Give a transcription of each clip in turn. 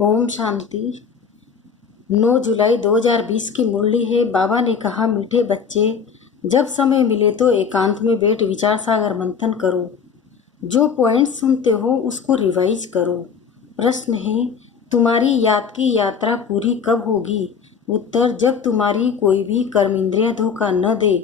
ओम शांति। 9 जुलाई 2020 की मुरली है। बाबा ने कहा, मीठे बच्चे, जब समय मिले तो एकांत में बैठ विचार सागर मंथन करो। जो पॉइंट सुनते हो उसको रिवाइज करो। प्रश्न है, तुम्हारी याद की यात्रा पूरी कब होगी? उत्तर, जब तुम्हारी कोई भी कर्म इंद्रिया धोखा न दे,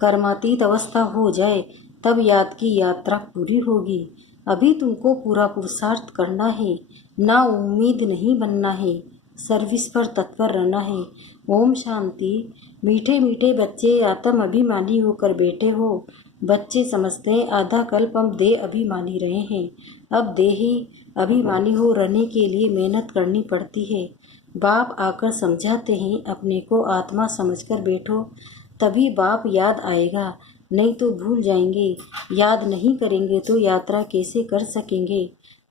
कर्मातीत अवस्था हो जाए, तब याद की यात्रा पूरी होगी। अभी तुमको पूरा पुरुषार्थ करना है, ना उम्मीद नहीं बनना है, सर्विस पर तत्पर रहना है। ओम शांति। मीठे मीठे बच्चे, आत्म अभिमानी होकर बैठे हो। बच्चे समझते हैं आधा कल्प हम देह अभिमानी रहे हैं, अब देही अभिमानी हो रहने के लिए मेहनत करनी पड़ती है। बाप आकर समझाते हैं, अपने को आत्मा समझकर बैठो, तभी बाप याद आएगा, नहीं तो भूल जाएंगे। याद नहीं करेंगे तो यात्रा कैसे कर सकेंगे?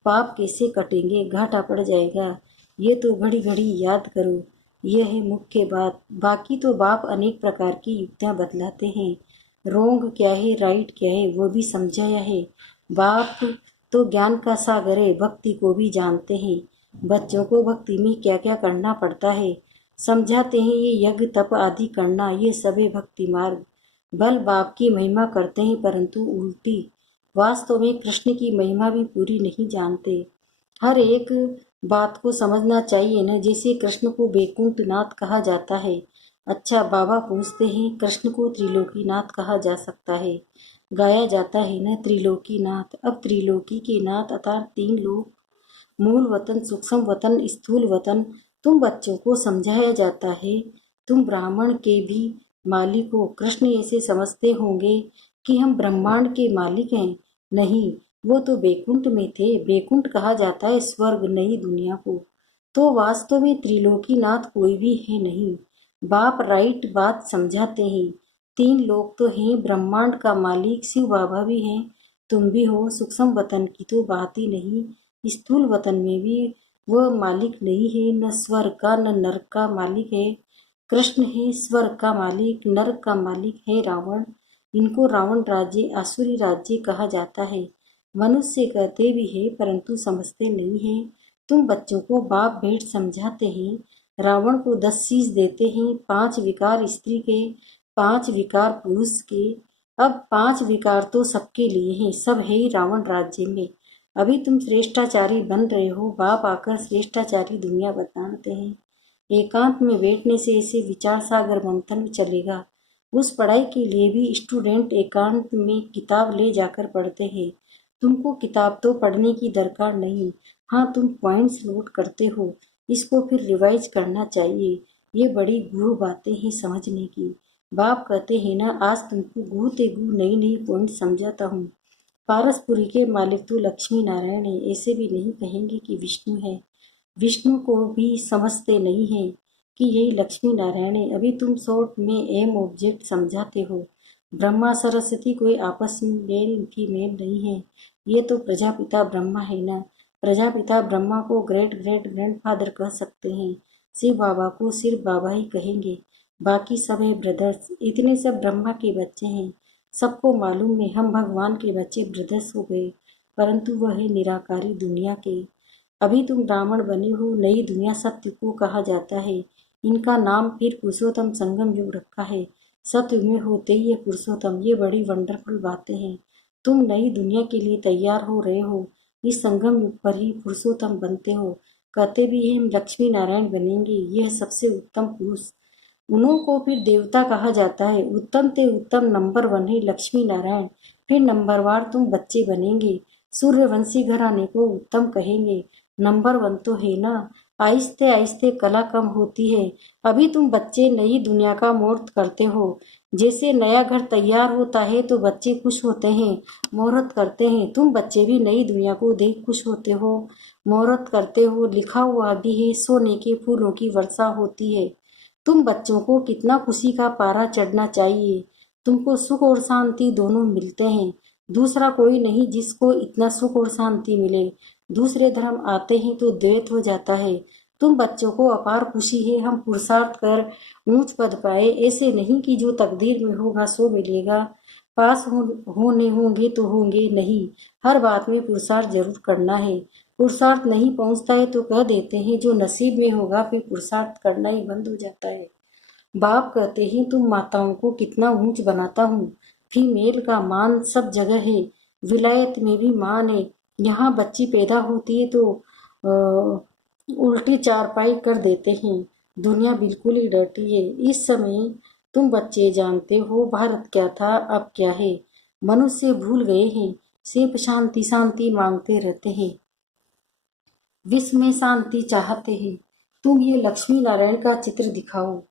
पाप कैसे कटेंगे? घाटा पड़ जाएगा। ये तो घड़ी घड़ी याद करो, यह है मुख्य बात। बाकी तो बाप अनेक प्रकार की युक्तियाँ बतलाते हैं। रोंग क्या है, राइट क्या है, वो भी समझाया है। बाप तो ज्ञान का सागर है, भक्ति को भी जानते हैं। बच्चों को भक्ति में क्या क्या करना पड़ता है समझाते हैं। ये यज्ञ तप आदि करना, ये सब है भक्ति मार्ग। बल बाप की महिमा करते हैं, परंतु उल्टी। वास्तव में कृष्ण की महिमा भी पूरी नहीं जानते। हर एक बात को समझना चाहिए न। जैसे कृष्ण को बैकुंठ नाथ कहा जाता है। अच्छा, बाबा पूछते हैं, कृष्ण को त्रिलोकी नाथ कहा जा सकता है? गाया जाता है न, त्रिलोकी नाथ। अब त्रिलोकी के नाथ अर्थात 3 लोक, मूल वतन, सूक्ष्म वतन, स्थूल वतन, तुम बच्चों को समझाया जाता है। तुम ब्राह्मण के भी मालिक हो। कृष्ण ऐसे समझते होंगे कि हम ब्रह्मांड के मालिक हैं। नहीं, वो तो बैकुंठ में थे। बैकुंठ कहा जाता है स्वर्ग, नई दुनिया को। तो वास्तव में त्रिलोकीनाथ कोई भी है नहीं। बाप राइट बात समझाते हैं। 3 लोग तो हैं, ब्रह्मांड का मालिक शिव बाबा भी हैं, तुम भी हो। सूक्ष्म वतन की तो बात ही नहीं, स्थूल वतन में भी वह मालिक नहीं है। न स्वर्ग का न नरक का मालिक है, कृष्ण है। स्वर्ग का मालिक, नरक का मालिक है रावण। इनको रावण राज्य, आसुरी राज्य कहा जाता है। मनुष्य कहते भी है, परंतु समझते नहीं है। तुम बच्चों को बाप भेंट समझाते हैं। रावण को 10 शीश देते हैं, 5 विकार स्त्री के, 5 विकार पुरुष के। अब 5 विकार तो सबके लिए हैं, सब है ही रावण राज्य में। अभी तुम श्रेष्ठाचारी बन रहे हो, बाप आकर श्रेष्ठाचारी दुनिया बताते हैं। एकांत में बैठने से ऐसे विचार सागर मंथन चलेगा। उस पढ़ाई के लिए भी स्टूडेंट एकांत में किताब ले जाकर पढ़ते हैं। तुमको किताब तो पढ़ने की दरकार नहीं। हाँ, तुम पॉइंट्स नोट करते हो, इसको फिर रिवाइज करना चाहिए। ये बड़ी गूढ़ बातें हैं समझने की। बाप कहते हैं ना, आज तुमको गूढ़ ते गूढ़ नई नई पॉइंट समझाता हूँ। पारसपुरी के मालिक तो लक्ष्मी नारायण है, ऐसे भी नहीं कहेंगे कि विष्णु है। विष्णु को भी समझते नहीं है कि यही लक्ष्मी नारायण है। अभी तुम शॉर्ट में एम ऑब्जेक्ट समझाते हो। ब्रह्मा सरस्वती कोई आपस में मेल फीमेल नहीं है, ये तो प्रजापिता ब्रह्मा है ना। प्रजापिता ब्रह्मा को ग्रेट ग्रेट ग्रैंडफादर कह सकते हैं। शिव बाबा को सिर्फ बाबा ही कहेंगे, बाकी सब है ब्रदर्स। इतने सब ब्रह्मा के बच्चे हैं, सबको मालूम है हम भगवान के बच्चे ब्रदर्स हो गए, परंतु वह है निराकारी दुनिया के। अभी तुम ब्राह्मण बने हो, नई दुनिया सत्य को कहा जाता है। इनका नाम फिर पुरुषोत्तम संगम युग रखा है। सत्युग में होते ही ये पुरुषोत्तम, ये बड़ी वंडरफुल बातें हैं। तुम नई दुनिया के लिए तैयार हो रहे हो, इस संगम युग पर ही पुरुषोत्तम बनते हो। कहते भी हैं हम लक्ष्मी नारायण बनेंगे, यह सबसे उत्तम पुरुष। उन्हों को फिर देवता कहा जाता है। उत्तम ते उत्तम नंबर 1 है लक्ष्मी नारायण, फिर नंबरवार तुम बच्चे बनेंगे। सूर्यवंशी घराने को उत्तम कहेंगे, नंबर 1 तो है ना। आहिस्ते आहिस्ते कला कम होती है। अभी तुम बच्चे नई दुनिया का मुहूर्त करते हो। जैसे नया घर तैयार होता है तो बच्चे खुश होते हैं, मुहूर्त करते हैं। तुम बच्चे भी नई दुनिया को देख खुश होते हो, मुहूर्त करते हो। लिखा हुआ भी है, सोने के फूलों की वर्षा होती है। तुम बच्चों को कितना खुशी का पारा चढ़ना चाहिए। तुमको सुख और शांति दोनों मिलते हैं। दूसरा कोई नहीं जिसको इतना सुख और शांति मिले। दूसरे धर्म आते हैं तो द्वैत हो जाता है। तुम बच्चों को अपार खुशी है, हम पुरुषार्थ कर ऊंच पद पाए। ऐसे नहीं कि जो तकदीर में होगा सो मिलेगा। पास होने होंगे तो होंगे नहीं, हर बात में पुरुषार्थ जरूर करना है। पुरुषार्थ नहीं पहुंचता है तो कह देते हैं जो नसीब में होगा, फिर पुरुषार्थ करना ही बंद हो जाता है। बाप कहते हैं तुम माताओं को कितना ऊंच बनाता हूँ। फीमेल का मान सब जगह है, विलायत में भी मान है। यहाँ बच्ची पैदा होती है तो उल्टी चारपाई कर देते हैं। दुनिया बिल्कुल ही डरती है। इस समय तुम बच्चे जानते हो भारत क्या था, अब क्या है। मनुष्य भूल गए हैं, सिर्फ शांति शांति मांगते रहते हैं, विश्व में शांति चाहते हैं। तुम ये लक्ष्मी नारायण का चित्र दिखाओ।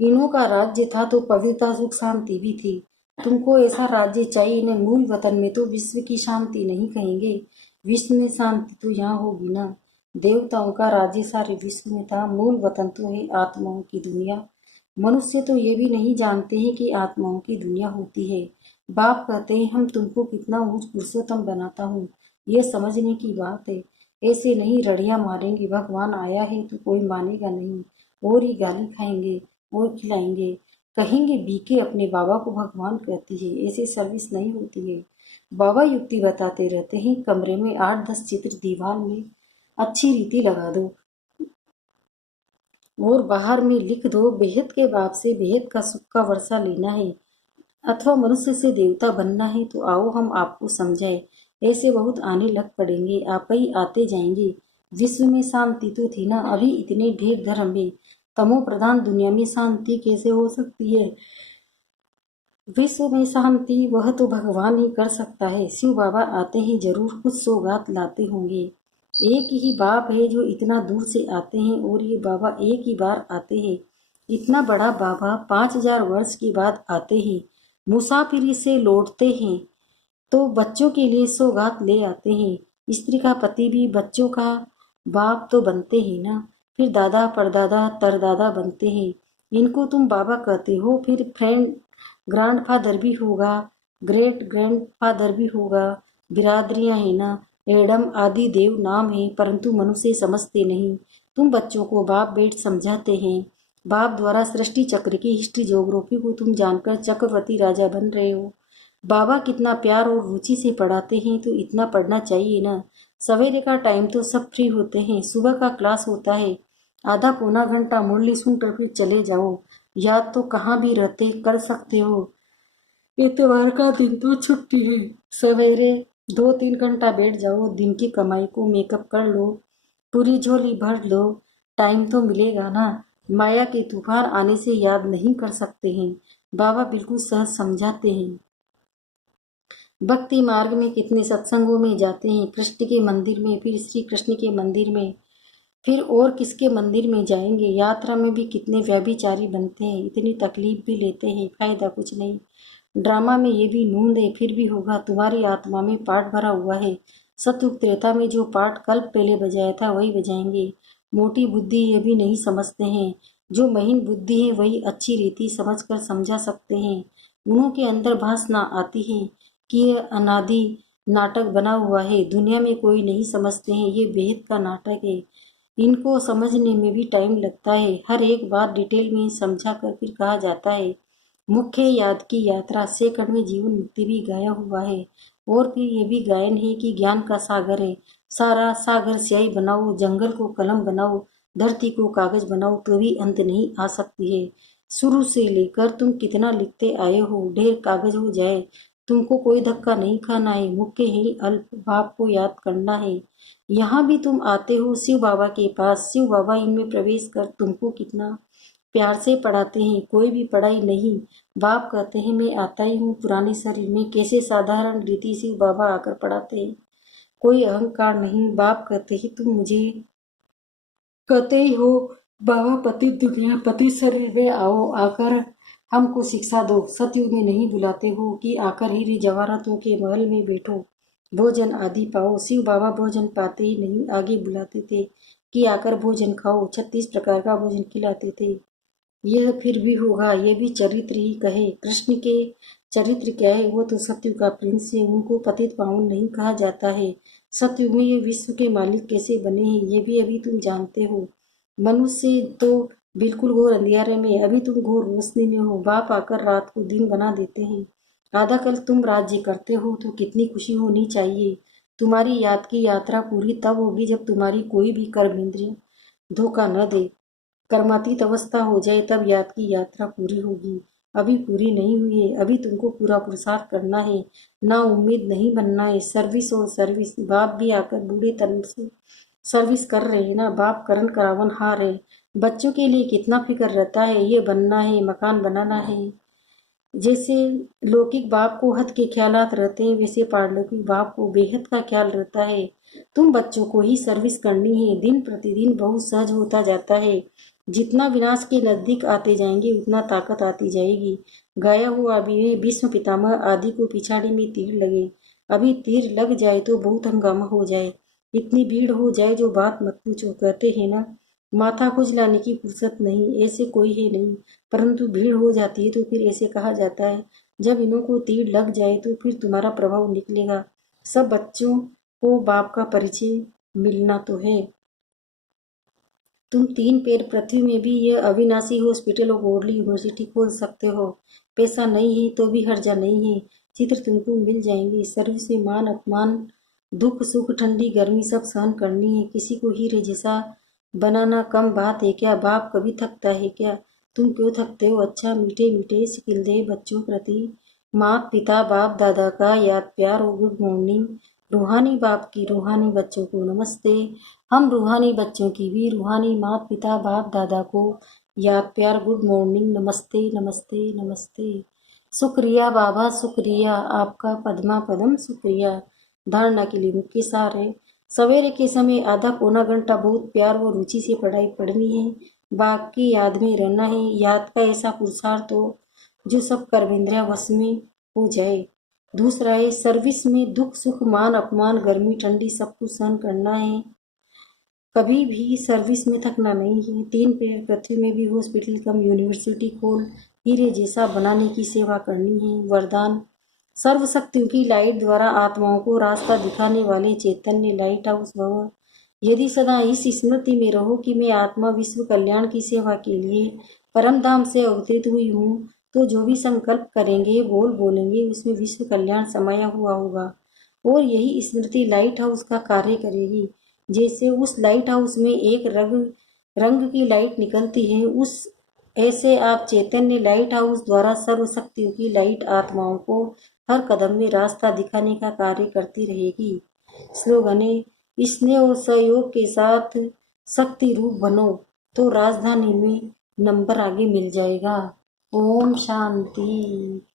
इन्हों का राज्य था तो पवित्रता सुख शांति भी थी। तुमको ऐसा राज्य चाहिए। इन्हें मूल वतन में तो विश्व की शांति नहीं कहेंगे, विश्व में शांति तो यहाँ होगी ना। देवताओं का राज्य सारे विश्व में था, मूल वतन तो है आत्माओं की दुनिया। मनुष्य तो ये भी नहीं जानते हैं कि आत्माओं की दुनिया होती है। बाप कहते हैं हम तुमको कितना ऊंच पुरुषोत्तम बनाता हूँ, ये समझने की बात है। ऐसे नहीं रड़ियाँ मारेंगे, भगवान आया है तो कोई मानेगा नहीं, और ही गाली खाएंगे और खिलाएंगे, कहेंगे बीके अपने बाबा को भगवान कहती है। ऐसी सर्विस नहीं होती है। बाबा युक्ति बताते रहते हैं, कमरे में 8-10 चित्र दीवार में अच्छी रीति लगा दो और बाहर में लिख दो बेहद के बाप से बेहद का सुख का वर्षा लेना है, अथवा मनुष्य से देवता बनना है तो आओ हम आपको समझाए। ऐसे बहुत आने लग पड़ेंगे, आप ही आते जाएंगे। विश्व में शांति तो थी ना, अभी इतने ढेर धर्म है। तमो प्रधान दुनिया में शांति कैसे हो सकती है। विश्व में शांति वह तो भगवान ही कर सकता है। शिव बाबा आते ही जरूर कुछ सौगात लाते होंगे। एक ही बाप है जो इतना दूर से आते हैं, और ये बाबा एक ही बार आते हैं। इतना बड़ा बाबा 5000 वर्ष के बाद आते हैं, मुसाफिरी से लौटते हैं तो बच्चों के लिए सौगात ले आते हैं। स्त्री का पति भी बच्चों का बाप तो बनते हैं ना, फिर दादा परदादा तरदादा बनते हैं। इनको तुम बाबा कहते हो, फिर फ्रेंड ग्रैंडफादर भी होगा, ग्रेट ग्रैंडफादर भी होगा। बिरादरियां हैं ना, एडम आदि देव नाम है, परंतु मनुष्य समझते नहीं। तुम बच्चों को बाप बेट समझाते हैं। बाप द्वारा सृष्टि चक्र की हिस्ट्री ज्योग्राफी को तुम जानकर चक्रवर्ती राजा बन रहे हो। बाबा कितना प्यार और रुचि से पढ़ाते हैं, तो इतना पढ़ना चाहिए ना। सवेरे का टाइम तो सब फ्री होते हैं, सुबह का क्लास होता है, आधा पौना घंटा मुरली सुनकर फिर चले जाओ। याद तो कहाँ भी रहते कर सकते हो। इतवार का दिन तो छुट्टी है, सवेरे 2-3 घंटा बैठ जाओ, दिन की कमाई को मेकअप कर लो, पूरी झोली भर लो, टाइम तो मिलेगा ना। माया के तूफान आने से याद नहीं कर सकते हैं। बाबा बिल्कुल सहज समझाते हैं। भक्ति मार्ग में कितने सत्संगों में जाते हैं, कृष्ण के मंदिर में, फिर श्री कृष्ण के मंदिर में, फिर और किसके मंदिर में जाएंगे। यात्रा में भी कितने व्यभिचारी बनते हैं, इतनी तकलीफ भी लेते हैं, फायदा कुछ नहीं। ड्रामा में ये भी नूंद है, फिर भी होगा। तुम्हारी आत्मा में पाठ भरा हुआ है। सतयुग त्रेता में जो पाठ कल्प पहले बजाया था वही बजाएंगे। मोटी बुद्धि ये भी नहीं समझते हैं, जो महीन बुद्धि है वही अच्छी रीति समझकर समझा सकते हैं। उन्हों के अंदर भासना आती है कि ये अनादि नाटक बना हुआ है, दुनिया में कोई नहीं समझते हैं ये बेहद का नाटक है। इनको समझने में भी टाइम लगता है, हर एक बात डिटेल में समझा कर फिर कहा जाता है। मुख्य याद की यात्रा सेकंड में जीवन मुक्ति भी गाया हुआ है, और फिर ये भी गायन है कि ज्ञान का सागर है। सारा सागर स्याही बनाओ, जंगल को कलम बनाओ, धरती को कागज बनाओ, तो भी अंत नहीं आ सकती है। शुरू से लेकर तुम कितना लिखते आए हो, ढेर कागज हो जाए, तुमको कोई धक्का नहीं खाना है। मुख्य ही अल्प बाप को याद करना है। यहाँ भी तुम आते हो शिव बाबा के पास, शिव बाबा इनमें प्रवेश कर तुमको कितना प्यार से पढ़ाते हैं, कोई भी पढ़ाई नहीं। बाप कहते हैं मैं आता ही हूँ पुराने शरीर में, कैसे साधारण रीति से बाबा आकर पढ़ाते हैं, कोई अहंकार नहीं। बाप कहते हैं तुम मुझे कहते ही हो बाबा पति दुनिया पति शरीर में आओ, आकर हमको शिक्षा दो। सतयुग में नहीं बुलाते हो कि आकर हीरे जवाहरातों के महल में बैठो, भोजन आदि पाओ। शिव बाबा भोजन पाते ही नहीं, आगे बुलाते थे कि आकर भोजन खाओ। 36 प्रकार का भोजन खिलाते थे। यह फिर भी होगा, यह भी चरित्र ही कहे। कृष्ण के चरित्र क्या है, वो तो सतयुग का प्रिंस है, उनको पतित पावन नहीं कहा जाता है। सतयुग में ये विश्व के मालिक कैसे बने हैं ये भी अभी तुम जानते हो। मनुष्य तो बिल्कुल घोर अंधियारे में, अभी तुम घोर रोशनी में हो। बाप आकर रात को दिन बना देते हैं। आधा कल तुम राज्य करते हो तो कितनी खुशी होनी चाहिए। तुम्हारी याद की यात्रा पूरी तब होगी जब तुम्हारी कोई भी कर्मेंद्रिय धोखा न दे। कर्मातीत अवस्था हो जाए तब याद की यात्रा पूरी होगी। अभी पूरी नहीं हुई है। अभी तुमको पूरा पुरुषार्थ करना है। ना उम्मीद नहीं बनना है। सर्विस और सर्विस। बाप भी आकर बूढ़े तन से सर्विस कर रहे हैं ना। बाप करण करावन हार है। बच्चों के लिए कितना फिक्र रहता है। ये बनना है, मकान बनाना है। जैसे लौकिक बाप को हद के ख्यालात रहते हैं, वैसे पारलौकिक बाप को बेहद का ख्याल रहता है। तुम बच्चों को ही सर्विस करनी है। दिन प्रतिदिन बहुत सहज होता जाता है। जितना विनाश के नजदीक आते जाएंगे उतना ताकत आती जाएगी। गाया हुआ अभी है, भीष्म पितामह आदि को पिछाड़ी में तीर लगे। अभी तीर लग जाए तो बहुत हंगामा हो जाए। इतनी भीड़ हो जाए जो बात मत पूछो। कहते हैं ना, माथा खुजलाने की फुर्सत नहीं, ऐसे कोई है नहीं। परंतु भीड़ हो जाती है तो फिर ऐसे कहा जाता है, जब इन्हों को तीर लग जाए तो फिर तुम्हारा प्रभाव निकलेगा। सब बच्चों को बाप का परिचय मिलना तो है। तुम 3 पैर पृथ्वी में भी यह अविनाशी हॉस्पिटल और गॉडली यूनिवर्सिटी खोल सकते हो। पैसा नहीं है तो भी हर्जा नहीं है। चित्र तुमको मिल जाएंगे। सर्विस में मान अपमान, दुख सुख, ठंडी गर्मी सब सहन करनी है। किसी को हीरे जैसा बनाना कम बात है क्या? बाप कभी थकता है क्या? तुम क्यों थकते हो? अच्छा, मीठे मीठे सिकिलदे बच्चों प्रति माता पिता बाप दादा का याद प्यार और गुड मॉर्निंग। रूहानी बाप की रूहानी बच्चों को नमस्ते। हम रूहानी बच्चों की भी रूहानी माता पिता बाप दादा को याद प्यार गुड मॉर्निंग। नमस्ते नमस्ते नमस्ते। शुक्रिया बाबा, शुक्रिया आपका पद्मा पदम, शुक्रिया। धारणा के लिए मुख्य सार है। सवेरे के समय आधा पौना घंटा बहुत प्यार व रुचि से पढ़ाई पढ़नी है। बाकी याद में रहना है। याद का ऐसा पुरुषार्थ हो जो सब कर्मेंद्रिया वश में हो जाए। दूसरा है, सर्विस में दुख सुख मान अपमान गर्मी ठंडी सब कुछ सहन करना है। कभी भी सर्विस में थकना नहीं है। 3 पैर पृथ्वी में भी हॉस्पिटल कम यूनिवर्सिटी खोल हीरे जैसा बनाने की सेवा करनी है। वरदान, सर्वशक्तियों की लाइट द्वारा आत्माओं को रास्ता दिखाने वाले चैतन्य लाइट हाउस भव। यदि सदा इस स्मृति में रहो कि मैं आत्मा विश्व कल्याण की सेवा के लिए परम धाम से अवतरित हुई हूँ, तो जो भी संकल्प करेंगे बोलेंगे उसमें विश्व कल्याण समाया हुआ होगा। और यही स्मृति लाइट हाउस का कार्य करेगी। जैसे उस लाइट हाउस में एक रंग रंग की लाइट निकलती है, उस ऐसे आप चैतन्य लाइट हाउस द्वारा सर्वशक्तियों की लाइट आत्माओं को हर कदम में रास्ता दिखाने का कार्य करती रहेगी। स्लोगन है, स्नेह और सहयोग के साथ शक्ति रूप बनो तो राजधानी में नंबर आगे मिल जाएगा। ओम शांति।